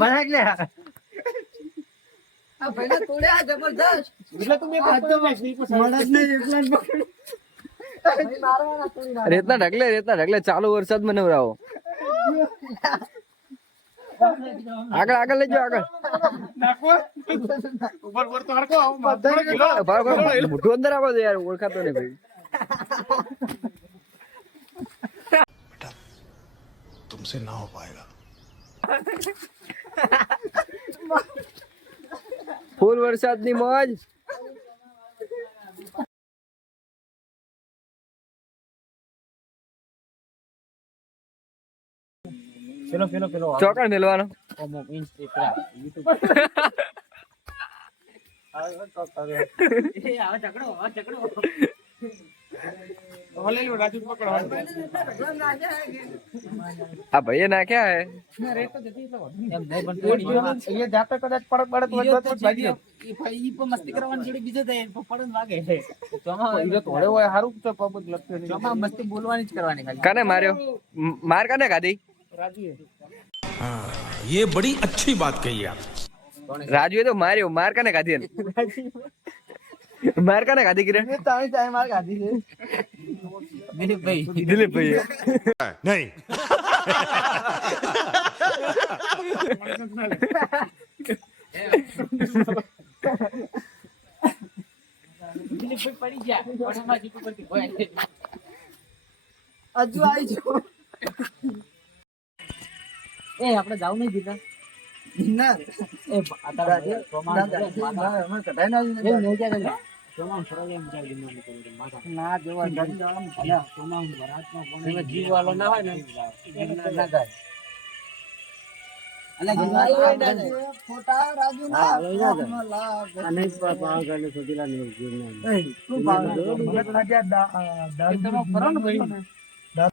બનાક લે આ ભાઈના તોડ્યા જબરદસ્ત. એટલે તું મે પાછો વાગી મડસ ને એકલા પકડ ભાઈ મારવાના તોડી નાખે. રેતના ઢગલે ચાલુ વરસાદમાં નવરાવો. આગળ લઈ જાઓ આગળ. નાખો ઉપર ઉપર તો હરકો આવો માથે મોટું અંદર આવો યાર, ઓળખાતો નહીં ભાઈ. तुमसे ना हो पाएगा। ફૂલ વરસાદની મોજ. પેલો ચોકડ મેલવાનો. અમુક ઇન્સ્ટા યુટ્યુબ આવે તો કરે એ આવે ઝઘડો ઓલે લો રાજુ પકડો. ભગવાન નાખ્યા હે કે. આ ભાઈએ નાખ્યા હે. એમ નહીં પણ તોડી એ જાતે કદાચ પડત ભાગી ઈ ભાઈ ઈ પણ મસ્તી કરવાની જોડે બીજો થાય પડન વાગે છે. જમા ઈ તોડે હોય હારું તો પબત લખતો નહીં. જમા મસ્તી બોલવાની જ કરવાની ખાલી. કાને માર્યો? માર કાને ખાધી? રાજુ हाँ ये बड़ी अच्छी बात कही आप। રાજુએ તો માર્યો. માર કાને ખાધી એને? માર કાને ખાધી કિરણ? તારી ચાય માર ગાધી છે. દિલીપભાઈ દિલીપભાઈ. नहीं દિલીપભાઈ પડી ગયા કોણામાં જીપ પરથી ભોય હજુ આવી જો. એ આપણે જાવ નહીં દીધા ના એ આતા સોમાન અમે કઢાઈ ના એ નહીં જાય સોમાન ફરવા એમ જાય દિમાગ કરી માથા ના જોવા ગાડી જવાનું ભલા સોમાન ભરાતમાં કોણ જીવ વાળો ના હોય ને ના જાય અને ફોટા રાજુ ના અને પાવાગઢ સુધીલા ને જીવ ના તું પાવાગઢ તમે ફરો ને ભાઈ